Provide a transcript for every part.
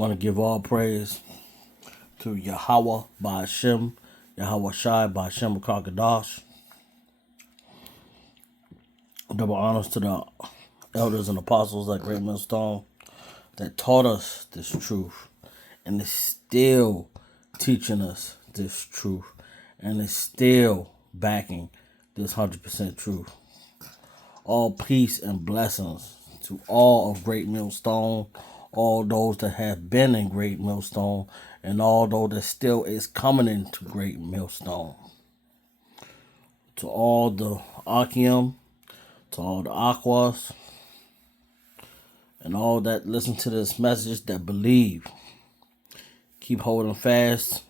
Want to give all praise to Yahweh Ba'ashem, Yahweh Shai Ba'ashem Kakadash. Double honors to the elders and apostles at Great Millstone that taught us this truth and is still teaching us this truth and is still backing this 100% truth. All peace and blessings to all of Great Millstone, all those that have been in Great Millstone, and all those that still is coming into Great Millstone. To all the Akim, to all the Aquas, and all that listen to this message that believe. Keep holding fast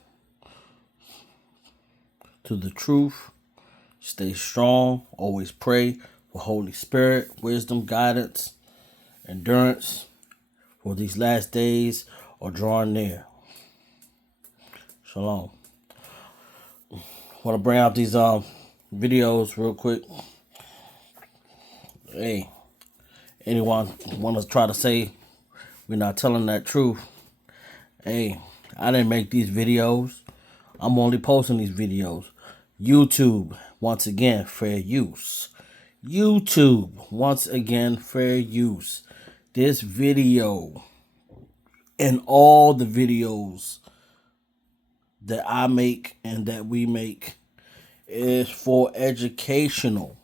to the truth. Stay strong. Always pray for Holy Spirit, wisdom, guidance, endurance, for these last days are drawing near. Shalom. Want to bring out these videos real quick. Hey, anyone want to try to say we're not telling that truth? Hey, I didn't make these videos. I'm only posting these videos. YouTube, once again, fair use. YouTube, once again, fair use. This video and all the videos that I make and that we make is for educational,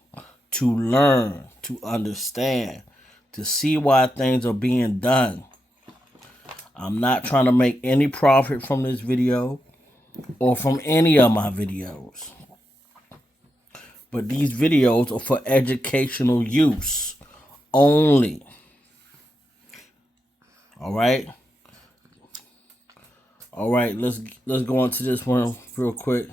to learn, to understand, to see why things are being done. I'm not trying to make any profit from this video or from any of my videos. But these videos are for educational use only. All right, let's go into this one real quick.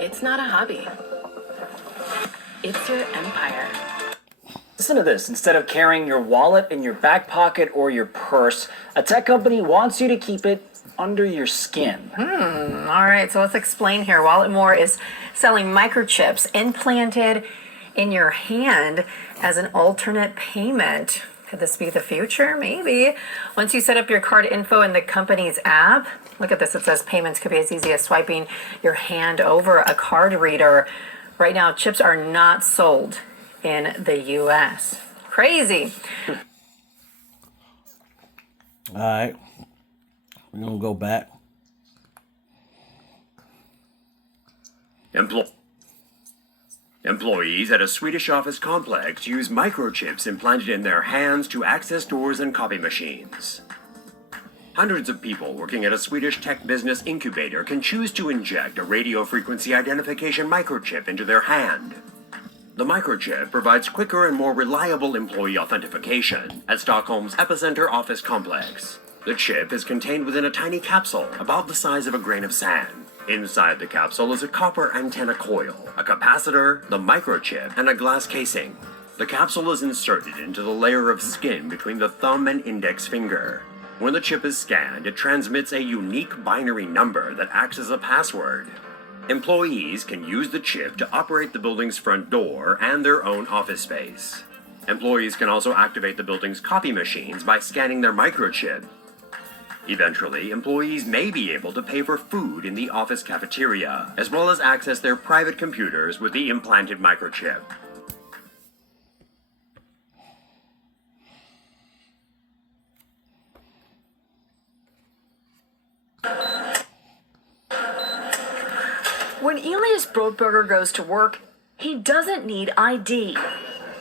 It's not a hobby. It's your empire. Listen to this. Instead of carrying your wallet in your back pocket or your purse, a tech company wants you to keep it under your skin. All right, so let's explain here. Walletmore is selling microchips implanted in your hand as an alternate payment. Could this be the future? Maybe. Once you set up your card info in the company's app, look at this. It says payments could be as easy as swiping your hand over a card reader. Right now, chips are not sold in the U.S. Crazy. All right. We're going to go back. Employees at a Swedish office complex use microchips implanted in their hands to access doors and copy machines. Hundreds of people working at a Swedish tech business incubator can choose to inject a radio frequency identification microchip into their hand. The microchip provides quicker and more reliable employee authentication at Stockholm's Epicenter office complex. The chip is contained within a tiny capsule about the size of a grain of sand. Inside the capsule is a copper antenna coil, a capacitor, the microchip, and a glass casing. The capsule is inserted into the layer of skin between the thumb and index finger. When the chip is scanned, it transmits a unique binary number that acts as a password. Employees can use the chip to operate the building's front door and their own office space. Employees can also activate the building's copy machines by scanning their microchip. Eventually, employees may be able to pay for food in the office cafeteria, as well as access their private computers with the implanted microchip. When Elias Brodberger goes to work, he doesn't need ID.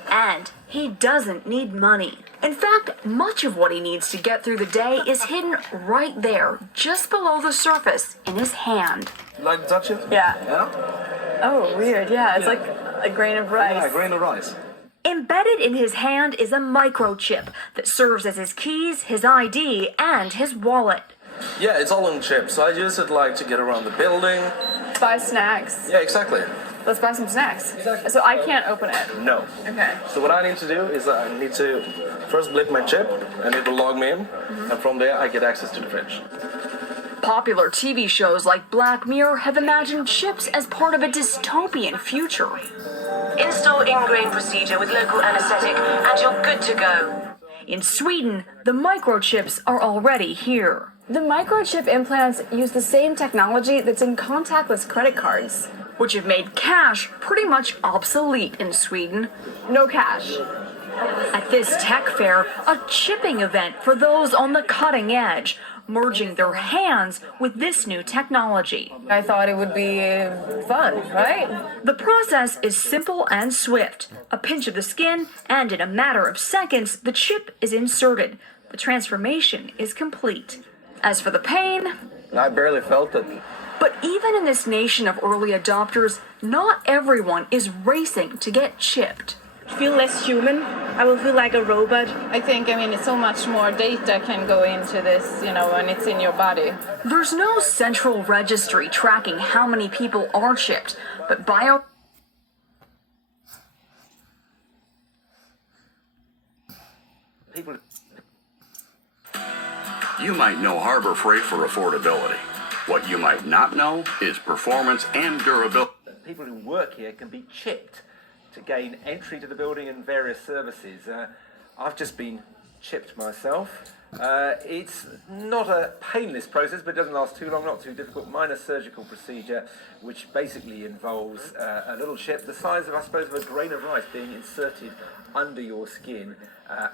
And he doesn't need money. In fact, much of what he needs to get through the day is hidden right there, just below the surface, in his hand. Like to touch it? Yeah. Yeah? Oh, weird. Yeah, it's like a grain of rice. Yeah, a grain of rice. Embedded in his hand is a microchip that serves as his keys, his ID, and his wallet. Yeah, it's all on chip, so I use it like to get around the building. Buy snacks. Yeah, exactly. Let's buy some snacks. Exactly. So I can't open it. No. Okay. So what I need to do is I need to first blip my chip, and it will log me in, and from there I get access to the fridge. Popular TV shows like Black Mirror have imagined chips as part of a dystopian future. Install ingrain procedure with local anesthetic, and you're good to go. In Sweden, the microchips are already here. The microchip implants use the same technology that's in contactless credit cards. Which have made cash pretty much obsolete in Sweden. No cash. At this tech fair, a chipping event for those on the cutting edge, merging their hands with this new technology. I thought it would be fun, right? The process is simple and swift. A pinch of the skin, and in a matter of seconds, the chip is inserted. The transformation is complete. As for the pain, I barely felt it. but even in this nation of early adopters, not everyone is racing to get chipped. Feel less human. I will feel like a robot. I mean, so much more data can go into this, when it's in your body. There's no central registry tracking how many people are chipped, but You might know Harbor Freight for affordability. What you might not know is performance and durability. People who work here can be chipped to gain entry to the building and various services. I've just been chipped myself. It's not a painless process, but it doesn't last too long, not too difficult. Minor surgical procedure, which basically involves a little chip the size of, I suppose, of a grain of rice being inserted under your skin,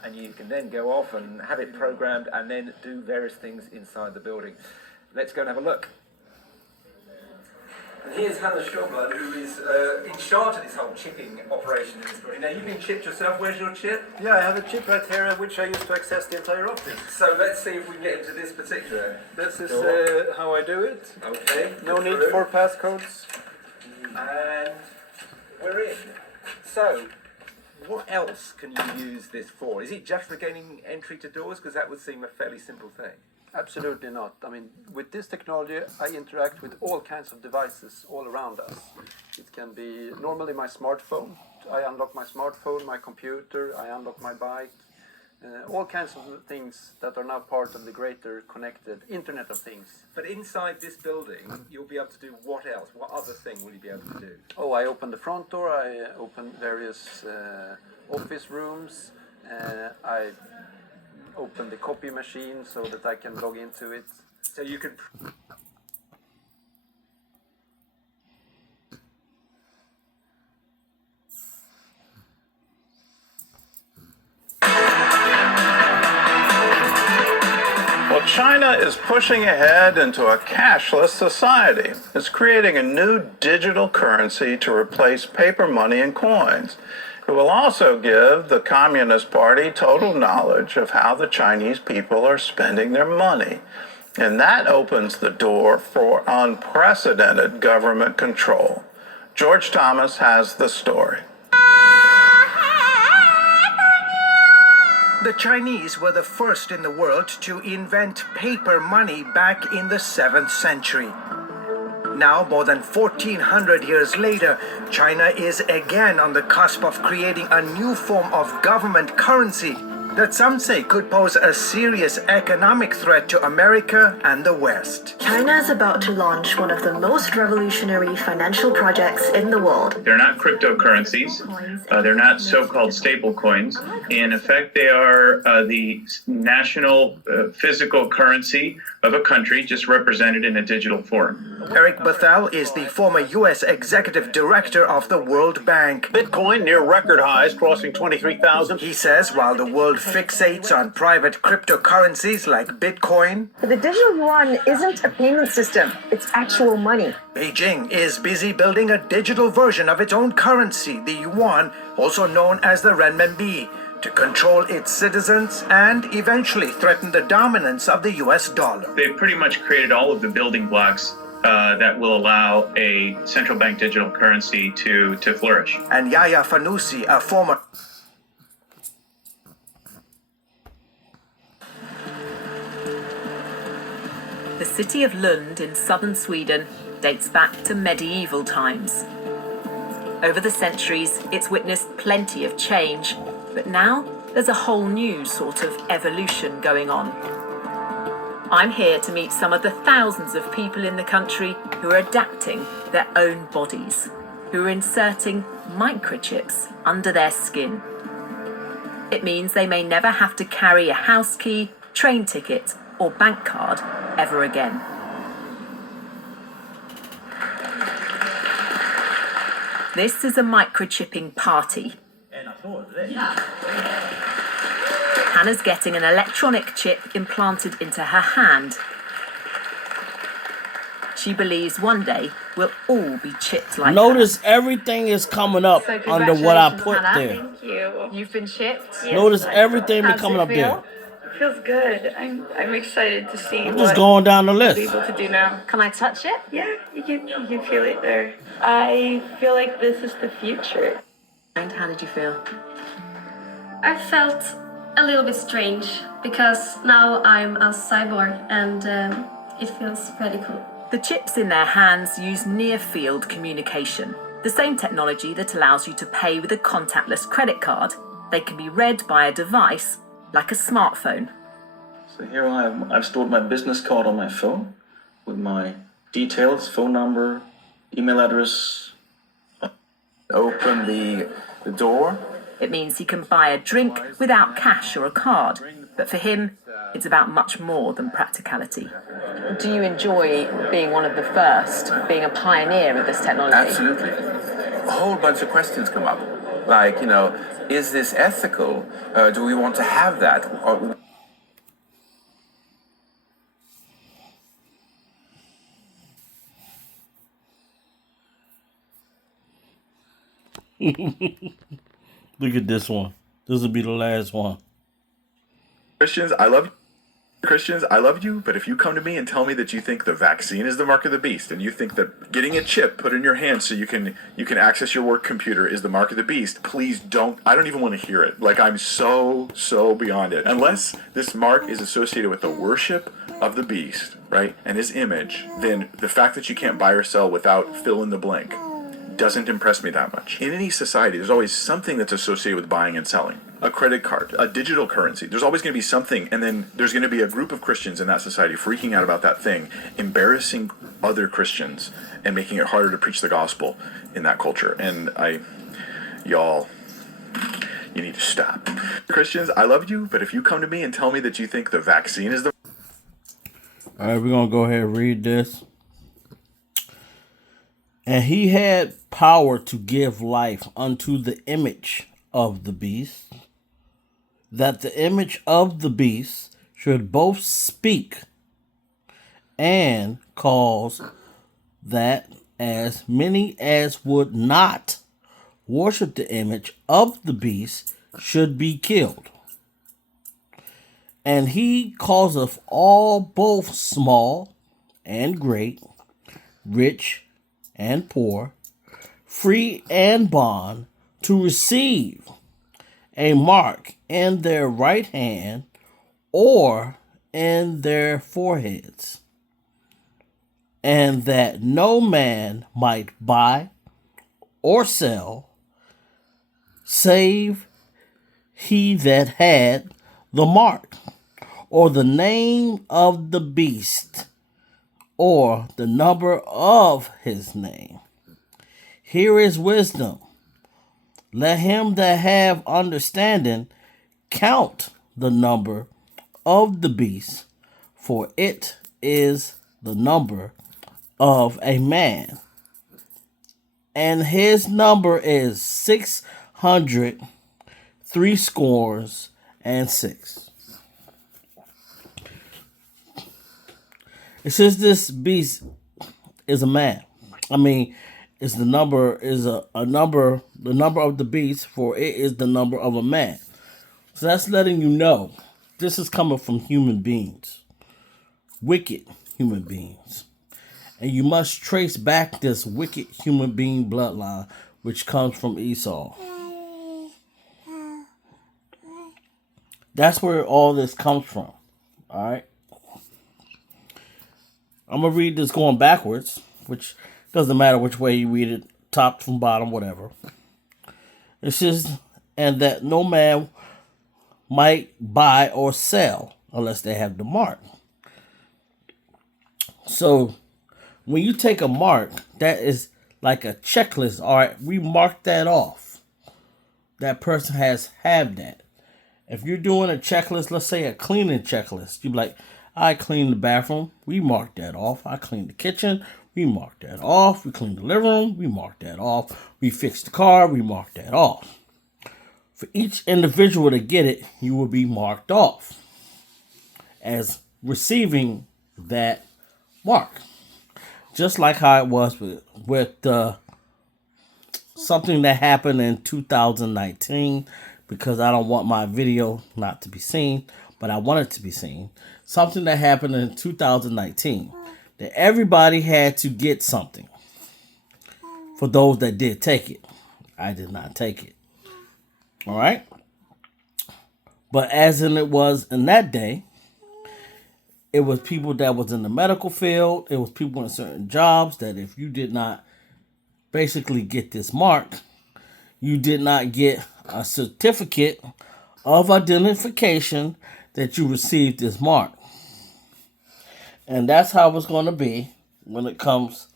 and you can then go off and have it programmed and then do various things inside the building. Let's go and have a look. And here's Hannah Schobler, who is in charge of this whole chipping operation in this building. Now, you've been chipped yourself. Where's your chip? Yeah, I have a chip right here, which I use to access the entire office. So let's see if we can get into this particular. This is how I do it. Okay. No need for passcodes. And we're in. So, what else can you use this for? Is it just for gaining entry to doors? Because that would seem a fairly simple thing. Absolutely not. I mean, with this technology, I interact with all kinds of devices all around us. It can be normally my smartphone. I unlock my smartphone, my computer, I unlock my bike. All kinds of things that are now part of the greater connected Internet of Things. But inside this building, you'll be able to do what else? What other thing will you be able to do? Oh, I open the front door, I open various office rooms, I open the copy machine so that I can log into it. So you can... Well, China is pushing ahead into a cashless society. It's creating a new digital currency to replace paper money and coins. It will also give the Communist Party total knowledge of how the Chinese people are spending their money. And that opens the door for unprecedented government control. George Thomas has the story. The Chinese were the first in the world to invent paper money back in the 7th century. Now, more than 1400 years later, China is again on the cusp of creating a new form of government currency that some say could pose a serious economic threat to America and the West. China is about to launch one of the most revolutionary financial projects in the world. They're not cryptocurrencies. They're not so-called stable coins. In effect, they are the national physical currency of a country, just represented in a digital form. Eric Bethel is the former U.S. executive director of the World Bank. Bitcoin near record highs, crossing 23,000. He says while the world fixates on private cryptocurrencies like Bitcoin, the digital yuan isn't a payment system, it's actual money. Beijing is busy building a digital version of its own currency, the yuan, also known as the renminbi, to control its citizens and eventually threaten the dominance of the US dollar. They've pretty much created all of the building blocks that will allow a central bank digital currency to flourish. And Yaya Fanusi, a former... The city of Lund in southern Sweden dates back to medieval times. Over the centuries, it's witnessed plenty of change, but now there's a whole new sort of evolution going on. I'm here to meet some of the thousands of people in the country who are adapting their own bodies. who are inserting microchips under their skin. It means they may never have to carry a house key, train ticket, or bank card ever again. This is a microchipping party. Hannah's getting an electronic chip implanted into her hand. She believes one day we'll all be chipped like Notice everything is coming up under what I put there. Thank you. You've been chipped? Notice everything be coming up there. It feels good. I'm excited to see I'm just going down the list. able to do now. Can I touch it? Yeah, you can feel it there. I feel like this is the future. And how did you feel? I felt a little bit strange because now I'm a cyborg and it feels pretty cool. The chips in their hands use near-field communication, the same technology that allows you to pay with a contactless credit card. They can be read by a device like a smartphone. So here I've stored my business card on my phone with my details, phone number, email address. Open the door. It means he can buy a drink without cash or a card. But for him, it's about much more than practicality. Do you enjoy being one of the first, being a pioneer of this technology? Absolutely. A whole bunch of questions come up. Like, is this ethical? Do we want to have that? Look at this one. This will be the last one. Christians, I love you, but if you come to me and tell me that you think the vaccine is the mark of the beast, and you think that getting a chip put in your hand so you can access your work computer is the mark of the beast, please don't. I don't even want to hear it. Like, I'm so beyond it. Unless this mark is associated with the worship of the beast, right, and his image, then the fact that you can't buy or sell without fill in the blank doesn't impress me that much. In any society, there's always something that's associated with buying and selling. A credit card, a digital currency. There's always going to be something, and then there's going to be a group of Christians in that society freaking out about that thing, embarrassing other Christians, and making it harder to preach the gospel in that culture. And y'all, you need to stop. Christians, I love you, but if you come to me and tell me that you think the vaccine is the... All right, we're going to go ahead and read this. And he had power to give life unto the image of the beast, that the image of the beast should both speak and cause that as many as would not worship the image of the beast should be killed. And he causeth all, both small and great, rich and poor, free and bond, to receive a mark in their right hand or in their foreheads, and that no man might buy or sell, save he that had the mark, or the name of the beast, or the number of his name. Here is wisdom. Let him that have understanding count the number of the beast, for it is the number of a man, and his number is 666. It says this beast is a man. I mean, it's the number is a number, the number of the beast, for it is the number of a man. So that's letting you know this is coming from human beings, wicked human beings. And you must trace back this wicked human being bloodline, which comes from Esau. That's where all this comes from. All right. I'm going to read this going backwards, which doesn't matter which way you read it, top from bottom, whatever. It says, and that no man might buy or sell unless they have the mark. So when you take a mark, that is like a checklist. All right, we marked that off. That person has had that. If you're doing a checklist, let's say a cleaning checklist, you're like, I cleaned the bathroom, we marked that off. I cleaned the kitchen, we marked that off. We cleaned the living room, we marked that off. We fixed the car, we marked that off. For each individual to get it, you will be marked off as receiving that mark. Just like how it was with something that happened in 2019, because I don't want my video not to be seen, but I want it to be seen. Something that happened in 2019, that everybody had to get something. For those that did take it. I did not take it. All right? But as in it was in that day, it was people that was in the medical field. It was people in certain jobs that if you did not basically get this mark, you did not get a certificate of identification that you received this mark. And that's how it's going to be when it comes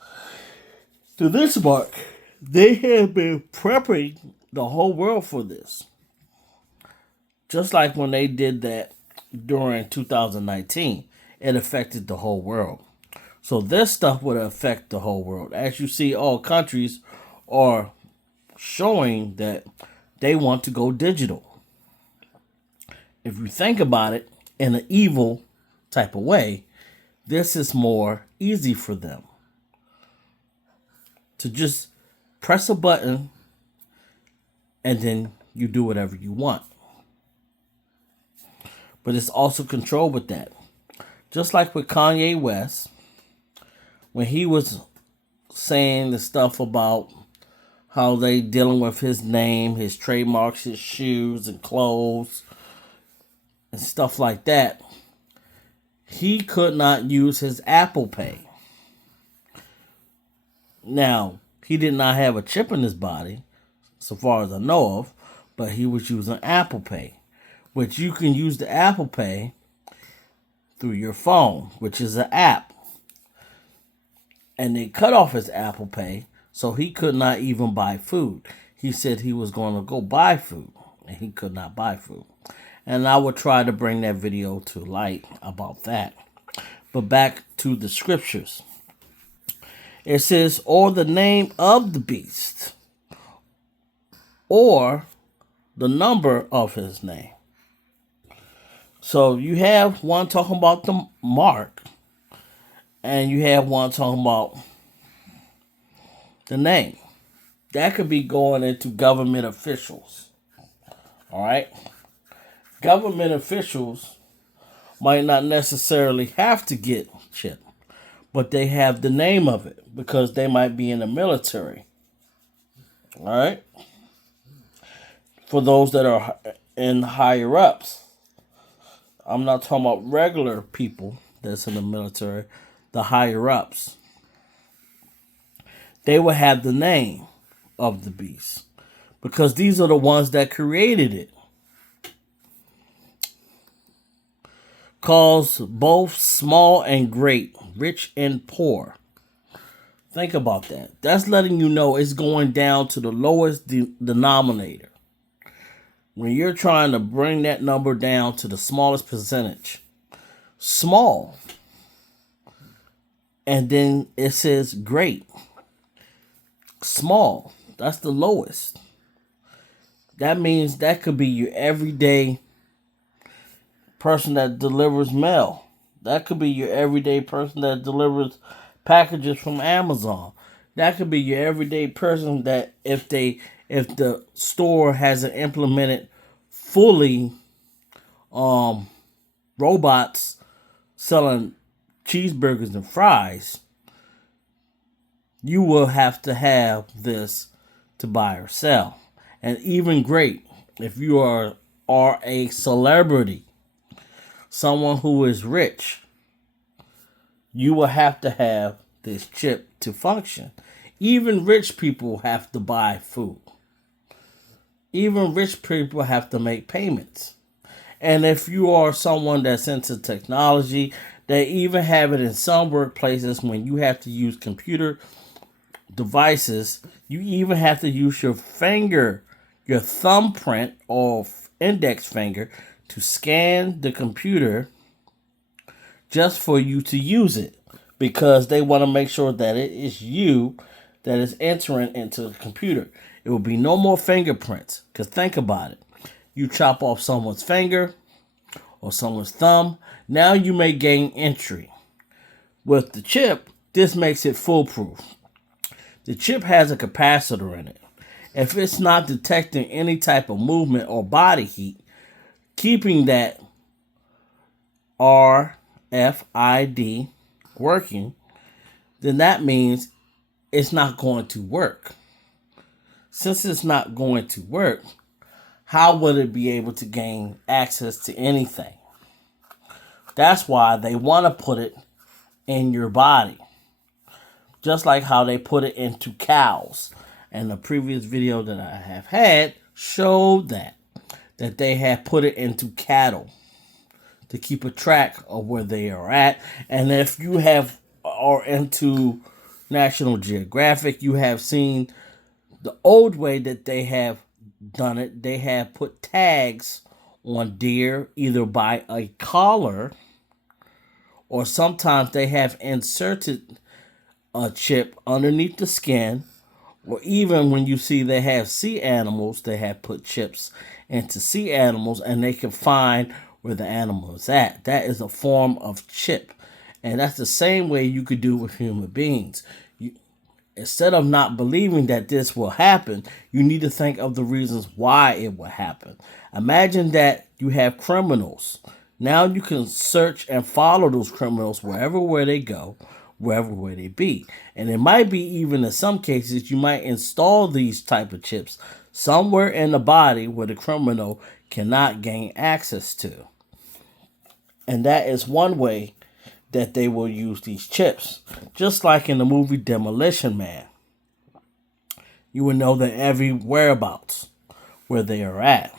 to this mark. They have been prepping the whole world for this. Just like when they did that during 2019, it affected the whole world. So this stuff would affect the whole world. As you see, all countries are showing that they want to go digital. If you think about it in an evil type of way, this is more easy for them to just press a button and then you do whatever you want. But it's also controlled with that. Just like with Kanye West, when he was saying the stuff about how they dealing with his name, his trademarks, his shoes and clothes and stuff like that, he could not use his Apple Pay. Now, he did not have a chip in his body, so far as I know of, but he was using Apple Pay, which you can use the Apple Pay through your phone, which is an app. And they cut off his Apple Pay, so he could not even buy food. He said he was going to go buy food, and he could not buy food. And I will try to bring that video to light about that. But back to the scriptures. It says, or the name of the beast, or the number of his name. So you have one talking about the mark, and you have one talking about the name. That could be going into government officials. All right? Government officials might not necessarily have to get chipped, but they have the name of it because they might be in the military. All right? For those that are in higher ups. I'm not talking about regular people that's in the military, the higher ups. They will have the name of the beast because these are the ones that created it. Calls both small and great, rich and poor. Think about that. That's letting you know it's going down to the lowest denominator. When you're trying to bring that number down to the smallest percentage. Small. And then it says great. Small. That's the lowest. That means that could be your everyday person that delivers mail. That could be your everyday person that delivers packages from Amazon. That could be your everyday person that if the store hasn't implemented fully robots selling cheeseburgers and fries, you will have to have this to buy or sell. And even great, if you are a celebrity, someone who is rich, you will have to have this chip to function. Even rich people have to buy food. Even rich people have to make payments. And if you are someone that's into technology, they even have it in some workplaces when you have to use computer devices, you even have to use your finger, your thumbprint or index finger to scan the computer just for you to use it, because they want to make sure that it is you that is entering into the computer. It will be no more fingerprints, because think about it. You chop off someone's finger or someone's thumb, now you may gain entry. With the chip, this makes it foolproof. The chip has a capacitor in it. If it's not detecting any type of movement or body heat, keeping that RFID working, then that means it's not going to work. Since it's not going to work, how would it be able to gain access to anything? That's why they want to put it in your body. Just like how they put it into cows. And the previous video that I have had showed that they have put it into cattle to keep a track of where they are at. And if you are into National Geographic, you have seen the old way that they have done it. They have put tags on deer either by a collar, or sometimes they have inserted a chip underneath the skin, or even when you see they have sea animals, they have put chips into sea animals and they can find where the animal is at. That is a form of chip. And that's the same way you could do with human beings. Instead of not believing that this will happen, you need to think of the reasons why it will happen. Imagine that you have criminals. Now you can search and follow those criminals where they go, wherever where they be. And it might be even in some cases you might install these type of chips somewhere in the body where the criminal cannot gain access to. And that is one way that they will use these chips. Just like in the movie Demolition Man. You will know their every whereabouts, where they are at.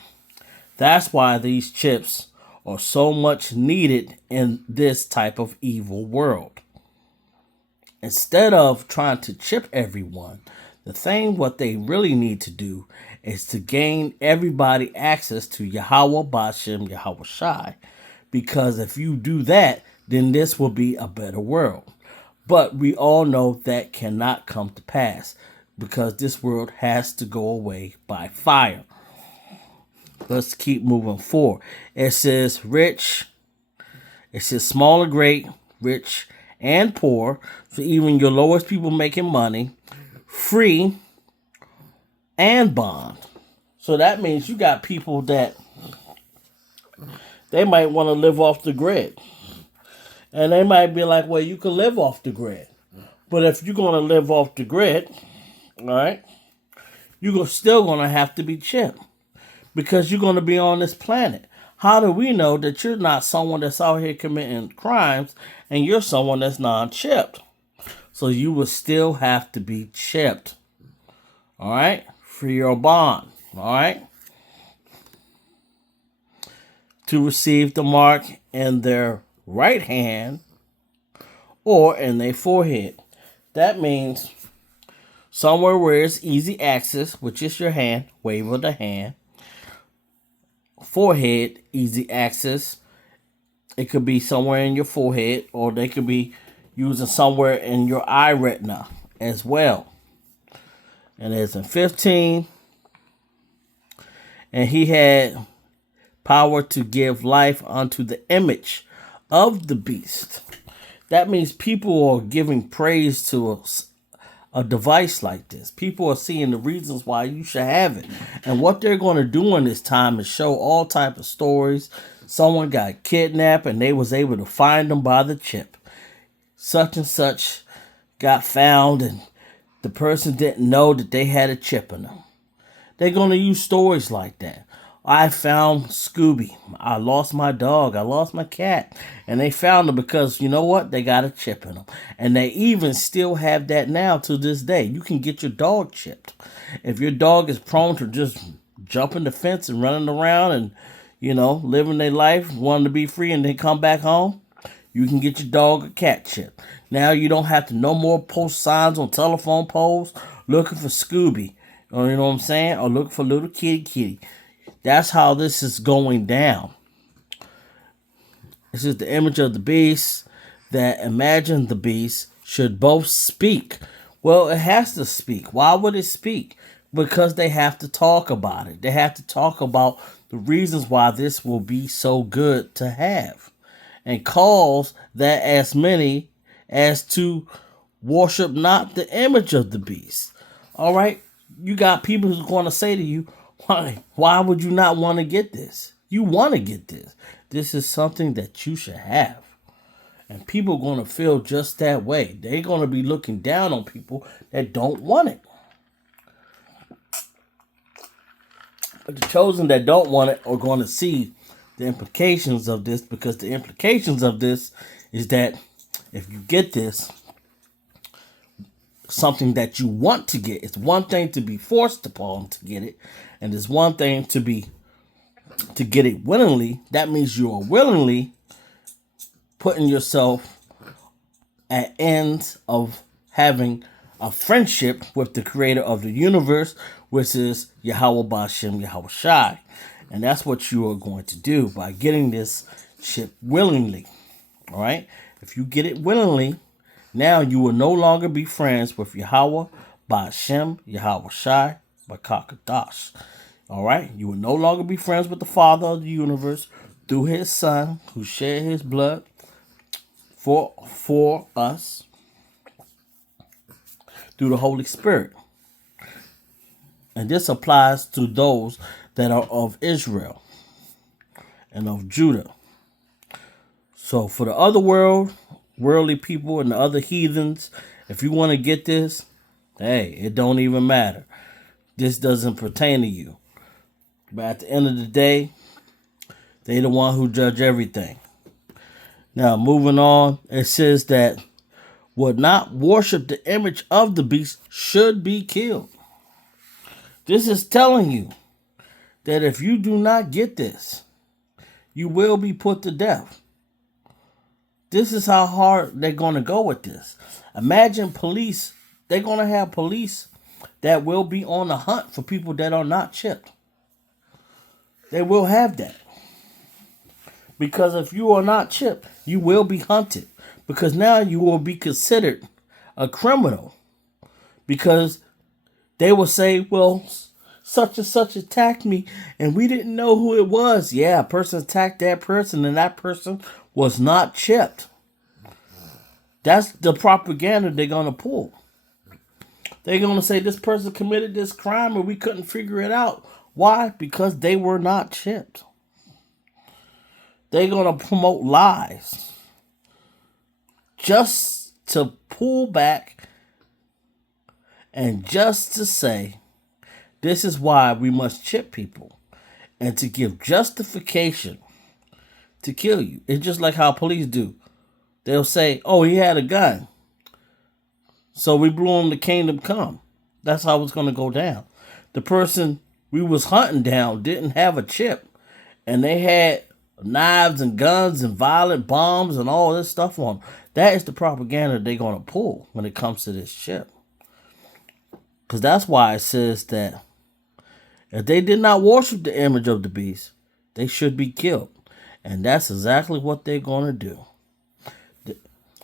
That's why these chips are so much needed in this type of evil world. Instead of trying to chip everyone, what they really need to do is to gain everybody access to Yahweh Bashem Yahweh Shai. Because if you do that, then this will be a better world. But we all know that cannot come to pass, because this world has to go away by fire. Let's keep moving forward. It says rich, it says small and great, rich and poor, so even your lowest people making money, free and bond. So that means you got people that they might want to live off the grid. And they might be like, well, you can live off the grid. But if you're going to live off the grid, all right, you're still going to have to be chipped, because you're going to be on this planet. How do we know that you're not someone that's out here committing crimes and you're someone that's non-chipped? So you will still have to be chipped, all right, for your bond, all right, to receive the mark in their right hand or in their forehead. That means somewhere where it's easy access, which is your hand, wave of the hand. Forehead, easy access. It could be somewhere in your forehead, or they could be using somewhere in your eye retina as well. And it's in 15. And he had power to give life unto the image of the beast. That means people are giving praise to a device like this. People are seeing the reasons why you should have it. And what they're going to do in this time is show all type of stories. Someone got kidnapped and they was able to find them by the chip. Such and such got found and the person didn't know that they had a chip in them. They're going to use stories like that. I found Scooby. I lost my dog. I lost my cat. And they found them because, you know what? They got a chip in them. And they even still have that now to this day. You can get your dog chipped. If your dog is prone to just jumping the fence and running around and, living their life, wanting to be free and then come back home, You can get your dog a cat chip. Now you don't have to no more post signs on telephone poles looking for Scooby. Or, you know what I'm saying? Or looking for little kitty. That's how this is going down. This is the image of the beast that imagine the beast should both speak. Well, it has to speak. Why would it speak? Because they have to talk about it. They have to talk about the reasons why this will be so good to have. And cause that as many as to worship not the image of the beast. All right? You got people who's going to say to you, why would you not want to get this? You want to get this. This is something that you should have. And people are going to feel just that way. They're going to be looking down on people that don't want it. But the chosen that don't want it are going to see the implications of this, because the implications of this is that if you get this, something that you want to get, it's one thing to be forced upon to get it, and it's one thing to get it willingly. That means you are willingly putting yourself at ends of having a friendship with the creator of the universe, which is Yahweh Bashem Yahweh Shai. And that's what you are going to do by getting this chip willingly. All right? If you get it willingly, now you will no longer be friends with Yahweh Bashem Yahweh Shai Bakakadash. All right? You will no longer be friends with the Father of the universe through his Son who shed his blood for us through the Holy Spirit. And this applies to those that are of Israel and of Judah. So for the other worldly people and the other heathens, if you want to get this, hey, it don't even matter. This doesn't pertain to you. But at the end of the day, they the one who judge everything. Now, moving on, it says that would not worship the image of the beast should be killed. This is telling you that if you do not get this, you will be put to death. This is how hard they're going to go with this. Imagine police. They're going to have police that will be on the hunt for people that are not chipped. They will have that. Because if you are not chipped, you will be hunted. Because now you will be considered a criminal. Because they will say, well, such and such attacked me and we didn't know who it was. Yeah, a person attacked that person and that person was not chipped. That's the propaganda they're going to pull. They're going to say this person committed this crime and we couldn't figure it out. Why? Because they were not chipped. They're going to promote lies just to pull back and just to say, this is why we must chip people, and to give justification to kill you. It's just like how police do. They'll say, oh, he had a gun, so we blew him the kingdom come. That's how it's going to go down. The person we was hunting down didn't have a chip, and they had knives and guns and violent bombs and all this stuff on them. That is the propaganda they're going to pull when it comes to this chip. Because that's why it says that if they did not worship the image of the beast, they should be killed. And that's exactly what they're going to do.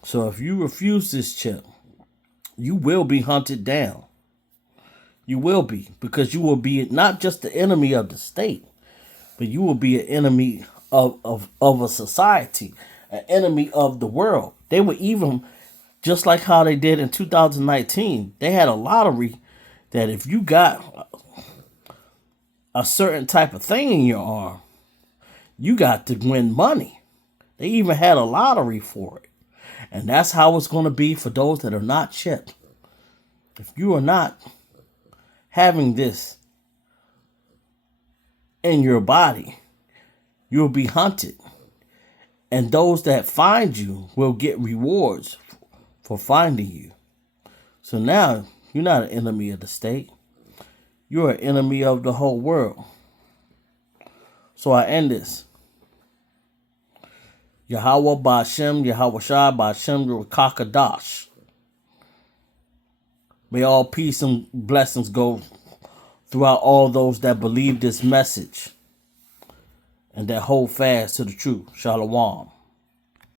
So if you refuse this chip, you will be hunted down. You will be. Because you will be not just the enemy of the state, but you will be an enemy of a society, an enemy of the world. They were even, just like how they did in 2019, they had a lottery that if you got a certain type of thing in your arm, you got to win money. They even had a lottery for it. And that's how it's going to be for those that are not chipped. If you are not having this in your body, you'll be hunted. And those that find you will get rewards for finding you. So now you're not an enemy of the state. You're an enemy of the whole world. So I end this. Yahweh Ba'Shem, Yahweh Shai Ba'Shem Ruach. May all peace and blessings go throughout all those that believe this message and that hold fast to the truth. Shalom.